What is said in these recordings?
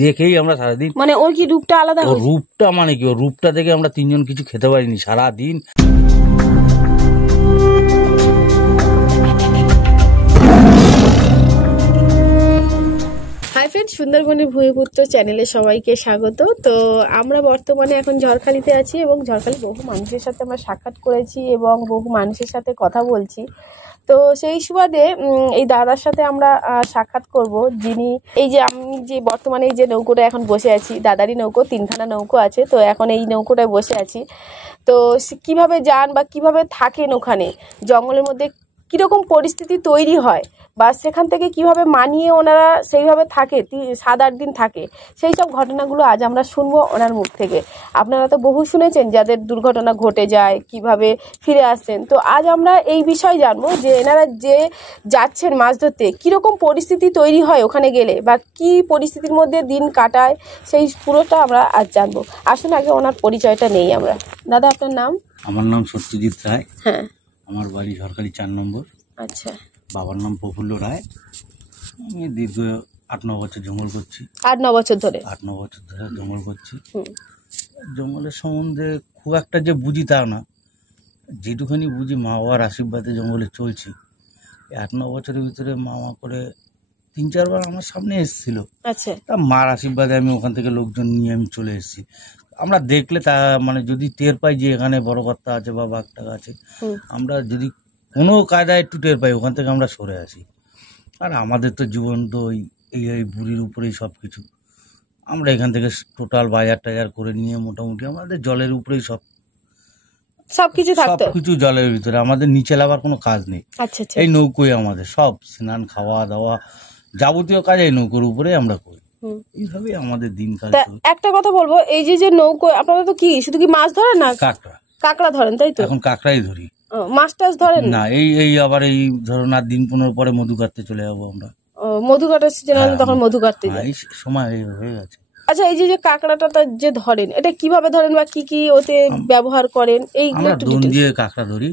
দেখেই আমরা সারাদিন, মানে ওর কি রূপটা আলাদা? ওর রূপটা মানে কি, ওর রূপটা দেখে আমরা তিনজন কিছু খেতে পারিনি সারাদিন। হাই ফ্রেন্ড, সুন্দরবনের ভূমিপুত্র চ্যানেলে সবাইকে স্বাগত। তো আমরা বর্তমানে এখন ঝড়খালিতে আছি এবং ঝড়খালি বহু মানুষের সাথে আমরা সাক্ষাৎ করেছি এবং বহু মানুষের সাথে কথা বলছি। তো সেই সুবাদে এই দাদার সাথে আমরা সাক্ষাৎ করব, যিনি এই যে আমি যে বর্তমানে এই যে নৌকোটা এখন বসে আছি, দাদারই নৌকো, তিনখানা নৌকো আছে, তো এখন এই নৌকোটায় বসে আছি। তো কিভাবে যান বা কিভাবে থাকেন ওখানে জঙ্গলের মধ্যে, কীরকম পরিস্থিতি তৈরি হয় বা সেখান থেকে কিভাবে মানিয়ে ওনারা সেইভাবে থাকে, 7-8 দিন থাকে, সেই সব ঘটনাগুলো আজ আমরা শুনবো ওনার মুখ থেকে। আপনারা তো বহু শুনেছেন যাদের দুর্ঘটনা ঘটে যায়, কিভাবে ফিরে আসছেন। তো আজ আমরা এই বিষয় জানবো যে এনারা যে যাচ্ছেন মাছ ধরতে, কীরকম পরিস্থিতি তৈরি হয় ওখানে গেলে বা কি পরিস্থিতির মধ্যে দিন কাটায়, সেই পুরোটা আমরা আজ জানবো। আসুন আগে ওনার পরিচয়টা নেই আমরা। দাদা, আপনার নাম? আমার নাম সত্যজিৎ রায়। হ্যাঁ। আমার বাড়ি ঝড়খালি 4 নম্বর। আচ্ছা। বাবার নাম প্রফুল্ল রায়। আমি দীর্ঘ 8-9 বছর জঙ্গল করছি। 8-9 বছর ধরে? 8-9 বছর ধরে জঙ্গল করছি। জঙ্গলের সম্বন্ধে খুব একটা যে বুঝি তা না, যেটুখানি বুঝি মা বাবার আশীর্বাদে জঙ্গলে চলছি। 8-9 বছরের ভিতরে মামা করে 3-4 বার আমার সামনে এসেছিল। আচ্ছা। তা মার আশীর্বাদে আমি ওখান থেকে লোকজন নিয়ে আমি চলে এসেছি। আমরা দেখলে তা মানে যদি টের পাই যে এখানে বড় কর্তা আছে বা বাঘটাক আছে, আমরা যদি কোনো কায়দায় একটু টের পাই ওখান থেকে আমরা সরে আসি। আর আমাদের তো জীবন তো এই বুড়ির উপরেই সব কিছু। আমরা এখান থেকে টোটাল বাজার টাজার করে নিয়ে মোটামুটি আমাদের জলের উপরেই সবকিছু থাকতো, সবকিছু জলের ভিতরে, আমাদের নিচে লাগার কোনো কাজ নেই। আচ্ছা আচ্ছা। এই নৌকোয় আমাদের সব স্নান, খাওয়া দাওয়া, যাবতীয় কাজ এই নৌকোর উপরেই আমরা করি। এইভাবেই আমাদের দিনকাল। একটা কথা বলবো, এই যে নৌকো আপনারা তো কি শুধু কি মাছ ধরেন না? কাঁকড়া ধরেন, তাই তো? এখন কাঁকড়াই ধরি, মাছ টাছ ধরেন না। এই আবার এই ধরুন আর দিন 15 পরে মধু কাটতে চলে যাবো আমরা। মধু কাটার সিজন হলে তখন মধু কাটতে যাই, সময় হয়ে গেছে। আচ্ছা, এই যে কাঁকড়াটা যে ধরেন, এটা কিভাবে ধরেন বা কি কি ওতে ব্যবহার করেন? এইগুলো একটু দোন দিয়ে কাঁকড়া ধরি,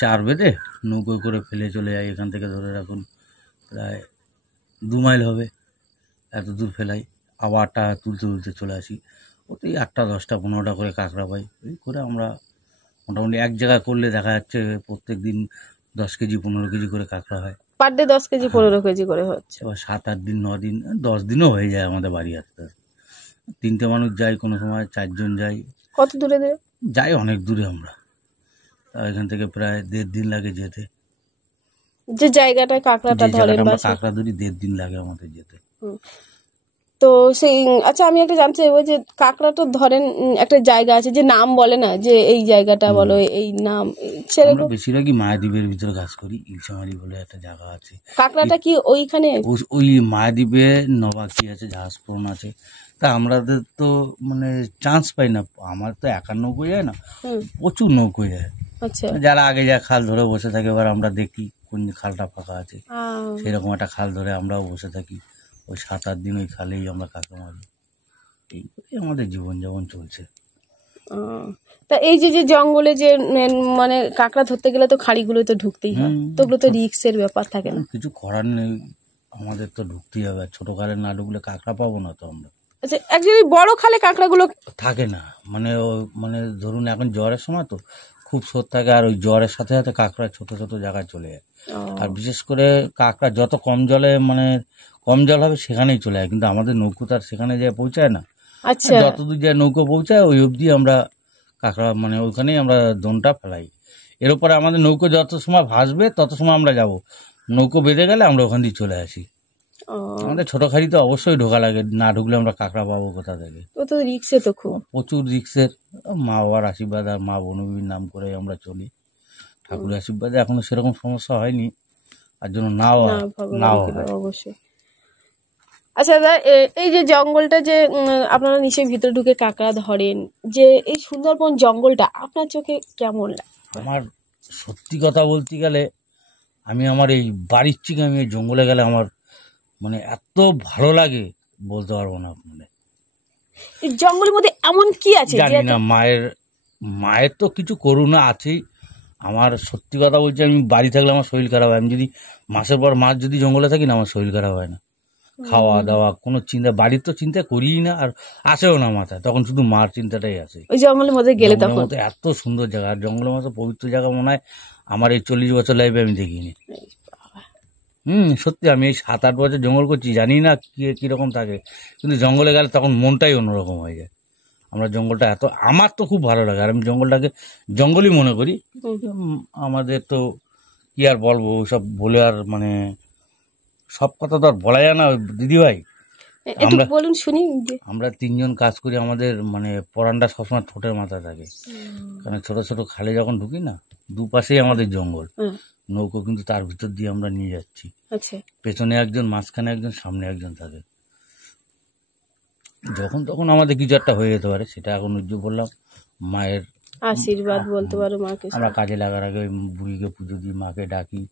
4 বেঁধে নৌকো করে ফেলে চলে যাই। এখান থেকে ধরে রাখুন প্রায় 2 মাইল হবে, এত দূর ফেলাই, আবার আটটা তুলতে তুলতে চলে আসি। ওতেই 8টা 10টা 15টা করে কাঁকড়া পাই। এই করে আমরা মোটামুটি এক জায়গায় করলে দেখা যাচ্ছে প্রত্যেক দিন 10 কেজি 15 কেজি করে কাঁকড়া হয়। পার ডে 10 কেজি 15 কেজি করে হচ্ছে। এবার 7-8 দিন 9 দিন 10 দিনও হয়ে যায় আমাদের বাড়ি আসতে। 3টে মানুষ যাই, কোনো সময় 4 জন যাই। কত দূরে যাই? অনেক দূরে আমরা, এখান থেকে প্রায় 1.5 দিন লাগে যেতে। যে জায়গাটায় কাঁকড়াটা ধরেন বা কাঁকড়া ধরি 1.5 দিন লাগে আমাদের যেতে। তো সেই আচ্ছা, আমি একটা জানতে চাইবো যে কাঁকড়াটা ধরেন একটা জায়গা আছে যে নাম বলে না, যে এই জায়গাটা বলো এই নাম, আমরা বেশিরভাগই মায়াদ্বীপের ভিতরে কাজ করি। ইলশামারি বলে একটা জায়গা আছে। কাঁকড়াটা কি ওইখানে? ওই মায়াদ্বীপে নবাকি আছে, জাহাজপুরন আছে। তা আমাদের তো মানে চান্স পাই না। আমার তো একার নৌকো যায় না, প্রচুর নৌকো যায়। আচ্ছা। যারা আগে যা খাল ধরে বসে থাকে, এবার আমরা দেখি কোন খালটা ফাঁকা আছে, সেরকম একটা খাল ধরে আমরাও বসে থাকি। ওই 7-8 দিন ওই খালেই আমরা কাঁকড়া মারি। এই আমাদের জীবনযাপন চলছে। তা এই যে জঙ্গলে যে মানে কাঁকড়া ধরতে গেলে তো খাড়িগুলো তো ঢুকতেই হয়, তো ওগুলো তো রিস্কের ব্যাপার থাকে না? কিছু করার নেই, আমাদের তো ঢুকতেই হবে। ছোট খালে না ঢুকলে কাঁকড়া পাবো না তো আমরা। আচ্ছা, একচুয়ালি বড় খালে কাঁকড়াগুলো থাকে না, মানে ধরুন এখন জ্বরের সময় তো খুব স্রোত থাকে, আর ওই জ্বরের সাথে সাথে কাঁকড়া ছোট ছোট জায়গায় চলে যায়। আর বিশেষ করে কাঁকড়া যত কম জলে মানে কম জল হবে সেখানেই চলে যায়, কিন্তু আমাদের নৌকো তার সেখানে যায় পৌঁছায় না। আচ্ছা। যতদূর যায় নৌকো পৌঁছায় ওই অবধি আমরা কাঁকড়া মানে ওইখানেই আমরা দোনটা ফেলাই। এর উপরে আমাদের নৌকো যত সময় ভাসবে তত সময় আমরা যাব, নৌকো বেঁধে গেলে আমরা ওখান দিয়ে চলে আসি। আমাদের ছোট খাড়িতে অবশ্যই ঢোকা লাগে, না ঢুকলে আমরা কাঁকড়া পাবো কোথা থেকে? তো রিক্সে তো খুব, প্রচুর রিক্সের। মা বাবার আশীর্বাদ আর মা বনবির নাম করে আমরা চলি। ঠাকুরের আশীর্বাদে এখনো সেরকম সমস্যা হয়নি, আর জন্য নাও অবশ্যই। আচ্ছা দাদা, এই যে জঙ্গলটা যে আপনারা নিশ্চয়ই ভিতরে ঢুকে কাঁকড়া ধরেন, যে এই সুন্দরবন জঙ্গলটা আপনার চোখে কেমন লাগে? আমার সত্যি কথা বলতে গেলে আমি আমার এই বাড়ির থেকে আমি এই জঙ্গলে গেলে আমার মানে এত ভালো লাগে বলতে পারবো না। মানে এই জঙ্গলের মধ্যে এমন কি আছে জানি না, মায়ের তো কিছু করুণা আছেই। আমার সত্যি কথা বলছি, আমি বাড়ি থাকলে আমার শরীর খারাপ হয়। আমি যদি মাসের পর মাস যদি জঙ্গলে থাকি না, আমার শরীর খারাপ হয় না। খাওয়া দাওয়া কোনো চিন্তা, বাড়ির তো চিন্তা করিই না, আর আসেও না মাথায়, তখন শুধু মার চিন্তাটাই আসে। ওই জঙ্গলের মধ্যে গেলে জঙ্গলের তখন মতো এত সুন্দর জায়গা, আর জঙ্গলের মতো পবিত্র জায়গা মনে হয় আমার এই 40 বছর লাইফে আমি দেখিনি। সত্যি আমি এই 7-8 বছর জঙ্গল করছি, জানি না কিরকম থাকে, কিন্তু জঙ্গলে গেলে তখন মনটাই অন্যরকম হয়ে যায়। আমরা জঙ্গলটা আমার তো খুব ভালো লাগে, আর আমি জঙ্গলটাকে জঙ্গলই মনে করি। আমাদের তো কি আর বলবো, সব বলে আর মানে সব কথা তো আর বলা যায় না দিদিভাই। একটু বলুন শুনি। আমরা 3 জন কাজ করি, আমাদের মানে পরানটা সবসময় ঠোঁটের মাথায় থাকে, কারণ ছোট ছোট খালে যখন ঢুকি না, দুপাশেই আমাদের জঙ্গল, নৌকো কিন্তু তার ভিতর দিয়ে আমরা নিয়ে যাচ্ছি। পেছনে একজন, মাঝখানে একজন, সামনে একজন থাকে। যখন তখন আমাদের কিছু একটা হয়ে যেতে পারে, সেটা এখন ওই যে বললাম মায়ের আশীর্বাদ বলতে পারো মাকে। আমরা কাজে লাগার আগে ওই বুড়িকে পুজো দিই, মাকে ডাকি,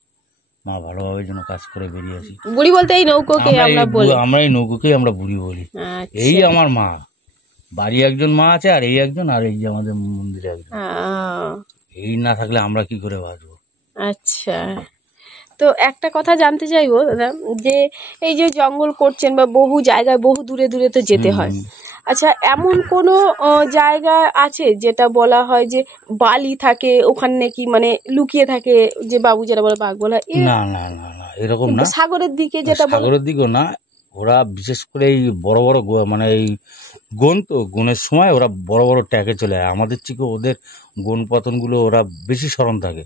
মা ভালোভাবে যেন কাজ করে বেরিয়ে আসি। বুড়ি বলতে এই নৌকোকে আমরা বলি, আমরা এই নৌকোকেই আমরা বুড়ি বলি। এই আমার মা, বাড়ি একজন মা আছে, আর এই একজন, আর এই যে আমাদের মন্দিরে একজন। এই না থাকলে আমরা কি করে বাঁচবো। আচ্ছা, তো একটা কথা জানতে চাইবো দাদা, যে এই যে জঙ্গল করছেন বা বহু জায়গায় বহু দূরে দূরে তো যেতে হয়, আচ্ছা এমন কোনো জায়গা আছে যেটা বলা হয় যে বালি থাকে ওখানে নাকি মানে লুকিয়ে থাকে, যে বাবু যারা বলে বাঘ বলা? না না না না, এরকম না। সাগরের দিকে যেটা, সাগরের দিকেও না, ওরা বিশেষ করে এই বড় বড় মানে এই গনের সময় ওরা বড় বড় ট্যাকে চলে যায়। আমাদের থেকে ওদের গন পতনগুলো ওরা বেশি স্মরণ থাকে,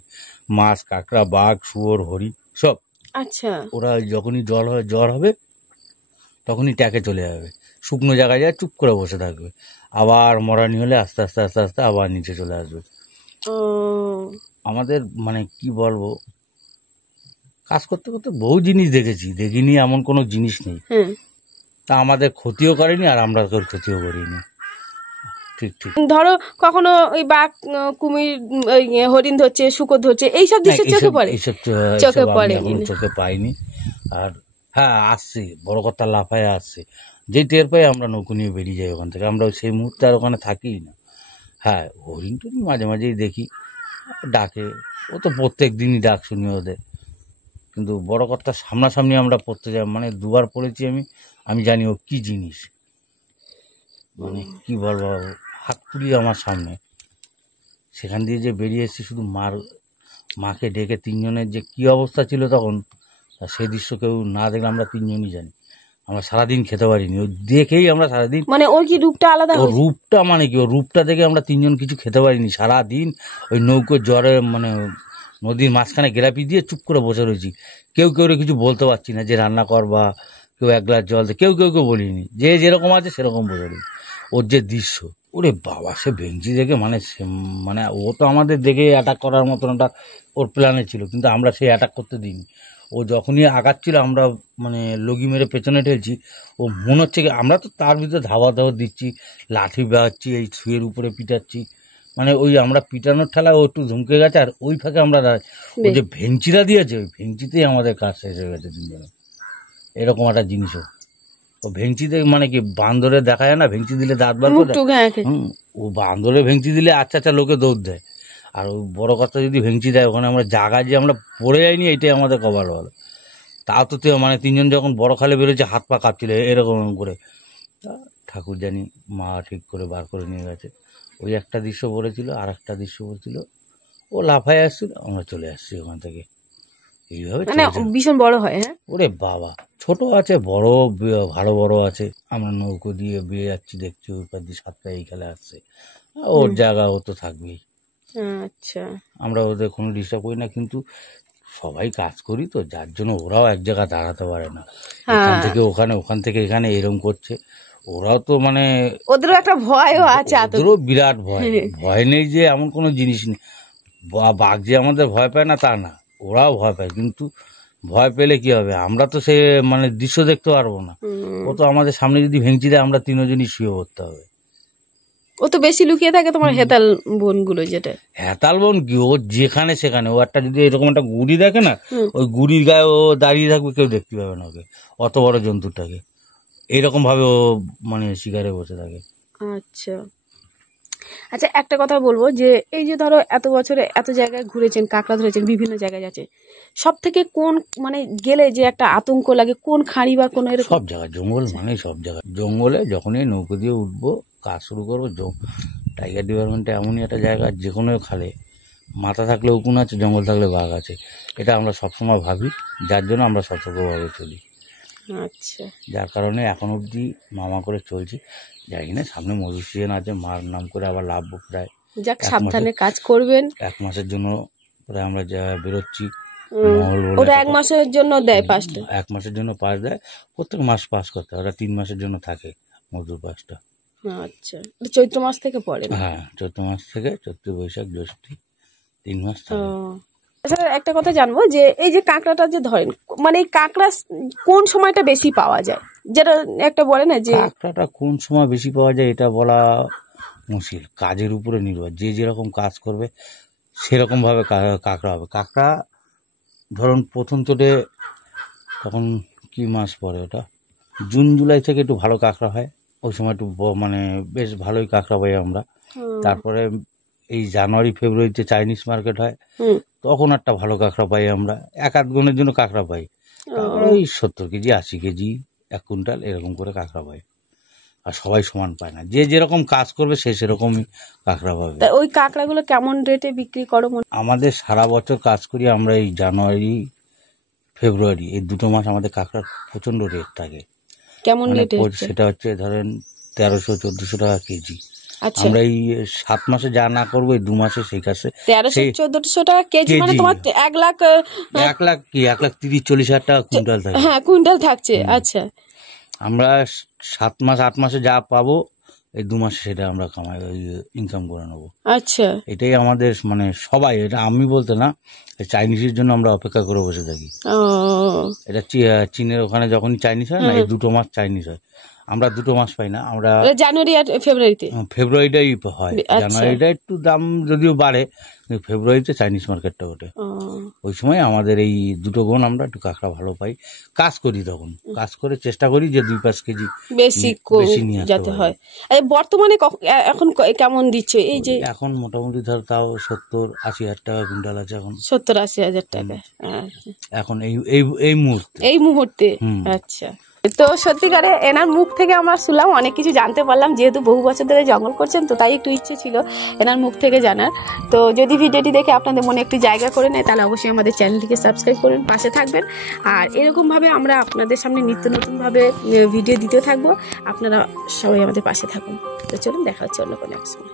মাছ, কাঁকড়া, বাঘ, শুয়োর, হরিণ সব। আচ্ছা, ওরা যখনই জ্বর হবে তখনই ট্যাকে চলে যাবে, শুকনো জায়গায় যায়, চুপ করে বসে থাকবে, আবার মরানি হলে আস্তে আস্তে আস্তে আস্তে আবার নিচে চলে আসবে। আমাদের মানে কি বলবো, কাজ করতে করতে বহু জিনিস দেখিনি এমন কোনো জিনিস নেই, তা আমাদের ক্ষতিও করেনি, আর আমরা ক্ষতিও করিনি। ঠিক ঠিক। ধরো কখনো ওই বাঘ, কুমির, হরিণ ধরছে, শুকর ধরছে, এইসব দৃশ্য চোখে পড়ে? চোখে পড়ে, চোখে পাইনি। আর হ্যাঁ, আসছে বড় কথা, লাফায় আসছে, যে টের পাই আমরা নৌকো নিয়ে বেরিয়ে যাই ওখান থেকে, আমরা সেই মুহূর্তে আর ওখানে থাকিই না। হ্যাঁ, হরিণ টরিণ মাঝে মাঝেই দেখি, ডাকে, ও তো প্রত্যেক দিনই ডাক শুনি ওদের, কিন্তু বড় কথা সামনাসামনি আমরা পড়তে যাই, মানে 2বার পড়েছি আমি জানি ও কি জিনিস, মানে কি বলবো, হাত তুলি আমার সামনে, সেখান দিয়ে যে বেরিয়ে এসেছি, শুধু মাকে ডেকে 3 জনের যে কি অবস্থা ছিল তখন, সেই দৃশ্য কেউ না দেখলে আমরা 3 জনই জানি। আমরা সারাদিন খেতে পারিনি, ও দেখেই আমরা সারাদিন, মানে ওর কি রূপটা আলাদা, ওর রূপটা মানে কি, ওর রূপটা দেখে আমরা 3 জন কিছু খেতে পারিনি সারাদিন। ওই নৌকোর জ্বরে মানে নদীর মাঝখানে গ্যালাপি দিয়ে চুপ করে বসে রয়েছি, কেউ কিছু বলতে পারছি না যে রান্না কর, বা কেউ 1 গ্লাস জল দে, কেউ বলিনি, যে যেরকম আছে সেরকম বসে রয়েছি। ওর যে দৃশ্য, ওরে বাবা, সে ভেঙচি দেখে মানে ও তো আমাদের দেখে অ্যাটাক করার মতন একটা ওর প্ল্যানে ছিল, কিন্তু আমরা সেই অ্যাটাক করতে দিইনি। ও যখনই আগাচ্ছিল, আমরা মানে লগি মেরে পেছনে ঠেলছি, ও মনে হচ্ছে কি আমরা তো তার ভিতরে ধাওয়া দিচ্ছি, লাঠি বেড়াচ্ছি, এই ছুঁয়ের উপরে পিটাচ্ছি, মানে ওই আমরা পিটানোর ঠেলায় ও একটু ধমকে গেছে, আর ওই ফাঁকে আমরা ও যে ভেঙচিটা দিয়েছে, ওই ভেঙচিতেই আমাদের কাজ শেষ হয়ে গেছে 3 জনে। এরকম একটা জিনিসও, ও ভেঙচিতে মানে কি, বান্দরে দেখা যায় না ভেঙচি দিলে দাঁত বার করে, ও বান্দরে ভেঙচি দিলে আচ্ছা লোকে দৌড় দেয়, আর ওই বড় কথা যদি ভেঙচি দেয়, ওখানে আমরা জায়গায় যে আমরা পড়ে যাইনি, এটাই আমাদের কপাল ভালো। তাও তো মানে 3 জন যখন বড় খালে বেরোচ্ছে, হাত পা কাঁপছিল এরকম করে, ঠাকুর জানি মা ঠিক করে বার করে নিয়ে গেছে। ওই একটা দৃশ্য পড়েছিল, আর একটা দৃশ্য পড়েছিল, ও লাফায় আসছিল, আমরা চলে আসছি ওখান থেকে। এইভাবে ভীষণ বড় হয়। হ্যাঁ, ওরে বাবা, ছোট আছে, বড়, ভালো বড় আছে। আমরা নৌকো দিয়ে বেয়ে যাচ্ছি, দেখছি ওই পার দিয়ে 7টা এই খেলে আসছে, ওর জায়গা ও তো থাকবেই। আচ্ছা, আমরা ওদের কোনো ডিস্টার্ব করি না, কিন্তু সবাই কাজ করি তো, যার জন্য ওরাও এক জায়গায় দাঁড়াতে পারে না, এখান থেকে ওখানে, ওখান থেকে এখানে এরকম করছে। ওরাও তো মানে ওদেরও একটা ভয়ও আছে, ওদেরও বিরাট ভয় নেই যে এমন কোনো জিনিস নেই। বাঘ যে আমাদের ভয় পায় না তা না, ওরাও ভয় পায়, কিন্তু ভয় পেলে কি হবে, আমরা তো সে মানে দৃশ্য দেখতে পারবো না। ও তো আমাদের সামনে যদি ভেঙচি দেয়, আমরা 3 জনই শুয়ে পড়তে হবে। ও তো বেশি লুকিয়ে থাকে তোমার হেতাল বনগুলো, যেটা হেতাল বন কি, ও যেখানে সেখানে, ও একটা যদি এরকম একটা গুড়ি দেখে না, ওই গুড়ির গায়ে ও দাঁড়িয়ে থাকবে, কেউ দেখতে পাবে না ওকে, অত বড় জন্তুটাকে। এরকম ভাবে ও মানে শিকারে বসে থাকে। আচ্ছা, আচ্ছা, একটা কথা বলবো যে এই যে ধরো এত বছরে এত জায়গায় ঘুরেছেন, কাঁকড়া ধরেছেন, বিভিন্ন জায়গায় যাচ্ছে, সব থেকে কোন মানে গেলে যে একটা আতঙ্ক লাগে, কোন খাঁড়ি বা কোন এরকম? সব জায়গায় জঙ্গল, মানে সব জায়গায় জঙ্গলে যখনই নৌকো দিয়ে উঠবো, কাজ শুরু করবো, টাইগার ডিপার্টমেন্টে এমনই একটা জায়গা, যে কোনো খালে মাথা থাকলে উকুন আছে, জঙ্গল থাকলে বাঘ আছে, এটা আমরা সবসময় ভাবি, যার জন্য আমরা সতর্কভাবে চলি। আচ্ছা, যার কারণে এখন অবধি মামা করে চলছি। জানি না সামনে মজুর সিজন আছে, মার নাম করে আবার লাভ প্রায় যাক, সাবধানে কাজ করবেন। 1 মাসের জন্য প্রায় আমরা বেরোচ্ছি। ওটা 1 মাসের জন্য দেয় পাসটা? 1 মাসের জন্য পাস দেয়, প্রত্যেক মাস পাস করতে হয়। ওরা 3 মাসের জন্য থাকে মজুর পাসটা। আচ্ছা, চৈত্র মাস থেকে পড়ে? হ্যাঁ, চৈত্র মাস থেকে, চৈত্র বৈশাখ জ্যৈষ্ঠী 3 মাস থাকে। আচ্ছা, একটা কথা জানবো যে এই যে কাঁকড়াটা যে ধরেন, মানে এই কাঁকড়া কোন সময়টা বেশি পাওয়া যায়, যেটা একটা বলে না যে কাঁকড়াটা কোন সময় বেশি পাওয়া যায় এটা বলা মুশকিল, কাজের উপরে নির্ভর। যে যেরকম কাজ করবে সেরকম ভাবে কাঁকড়া হবে। কাঁকড়া ধরুন প্রথম চোটে, তখন কি মাস পরে, ওটা জুন জুলাই থেকে একটু ভালো কাঁকড়া হয়, ওই সময় একটু মানে বেশ ভালোই কাঁকড়া পাই আমরা। তারপরে এই জানুয়ারি ফেব্রুয়ারিতে চাইনিজ মার্কেট হয়, তখন একটা ভালো কাঁকড়া পাই আমরা, 1-8 গুণের জন্য কাঁকড়া পাই। তারপরে ওই 70 কেজি 80 কেজি 1 কুইন্টাল এরকম করে কাঁকড়া পাই। আর সবাই সমান পায় না, যে যেরকম কাজ করবে সে সেরকমই কাঁকড়া পাবে। ওই কাঁকড়াগুলো কেমন রেটে বিক্রি করো? আমাদের সারা বছর কাজ করি আমরা, এই জানুয়ারি ফেব্রুয়ারি এই 2 মাস আমাদের কাঁকড়ার প্রচন্ড রেট থাকে। কেমন রেটে? সেটা হচ্ছে ধরেন 1300-1400 টাকা কেজি। আচ্ছা, আমরা এই 7 মাসে যা না করবো, এই 2 মাসে সেই কাছে 1300-1400 টাকা কেজি, মানে তোমার 1 লাখ 1,30,000-40,000 টাকা কুইন্টাল থাকে। হ্যাঁ, কুইন্টাল থাকছে। আচ্ছা, আমরা 7 মাস 8 মাসে যা পাবো, এই 2 মাসে সেটা আমরা কামাই, ইনকাম করে নেবো। আচ্ছা, এটাই আমাদের মানে সবাই, এটা আমি বলতে না, চাইনিজের জন্য আমরা অপেক্ষা করে বসে থাকি। এটা চীনের ওখানে যখনই চাইনিজ হয় না, এই 2 মাস চাইনিজ হয়, আমরা 2 মাস পাই না। আমরা জানুয়ারি আর ফেব্রুয়ারিতে, ফেব্রুয়ারিটাই হয়। জানুয়ারিটা একটু দাম যদিও বাড়ে, কিন্তু ফেব্রুয়ারিতে চাইনিজ মার্কেটটা ওঠে। ওই সময় আমাদের এই 2 গুণ আমরা একটু কাঁকড়া ভালো পাই। কাজ করি, তখন কাজ করে চেষ্টা করি যে 2-5 কেজি বেশি নিয়ে যেতে হয়। বর্তমানে এখন কেমন দিচ্ছে? এই যে এখন মোটামুটি ধর তাও 70-80 হাজার টাকা কুইন্টাল আছে এখন। 70-80 হাজার টাকা এখন এই মুহূর্তে। আচ্ছা, তো সত্যিকারে এনার মুখ থেকে আমরা শুনলাম, অনেক কিছু জানতে পারলাম, যেহেতু বহু বছর ধরে জঙ্গল করছেন, তো তাই একটু ইচ্ছে ছিল এনার মুখ থেকে জানার। তো যদি ভিডিওটি দেখে আপনাদের মনে একটু জায়গা করে নেয়, তাহলে অবশ্যই আমাদের চ্যানেলটিকে সাবস্ক্রাইব করুন, পাশে থাকবেন। আর এরকমভাবে আমরা আপনাদের সামনে নিত্য নতুনভাবে ভিডিও দিতে থাকবো, আপনারা সবাই আমাদের পাশে থাকুন। তো চলুন, দেখা হচ্ছে অন্য কোনো এক সময়।